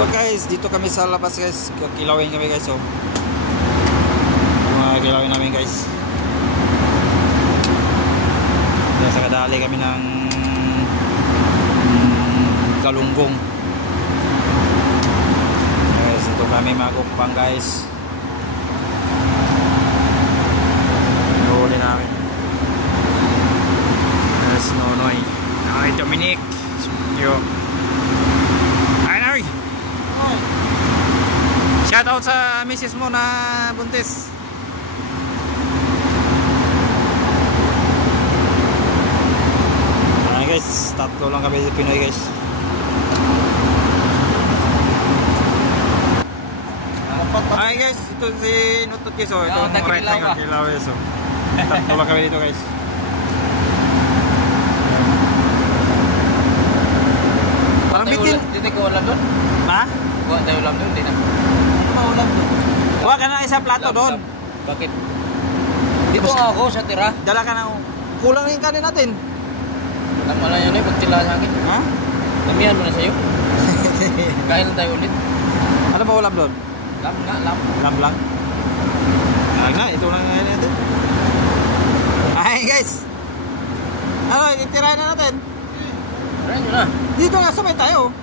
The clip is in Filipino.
So guys, dito kami sa labas guys. Kilawin kami guys. So mga kilawin namin guys. Sa kadali kami ng Galunggong. Guys, dito kami magukbang guys. Huli namin. Yes, Nonoy. Ay, Dominic. Yo. Ay, Noy. Shout out sa misis mo na buntis. Ay guys, tatlo lang kami Pinoy guys. Ay guys, ito si Nutot guys. Oh, ito ang right ng Kilaw guys. Oh. Tatlo lang kami dito guys. Parang bitin. Dito ko ulam doon. Ha? Kuha tayo ulam doon, hindi na. Ano ulam doon? Kuha ka na isang plato doon. Bakit? Dito nga ako sa tira. Dala ka na. Kulang rin kanin natin. Tama lang yun eh, pagtila sa akin. Ha? Damihan mo na sa'yo. Kain lang tayo ulit. Ano ba ulam doon? Lam nga, lam. Lam lang. Ay na, ito lang ngayon natin. Ay guys. Ano, itirahin na natin. Tirahin nyo na. Dito nga, sabay tayo.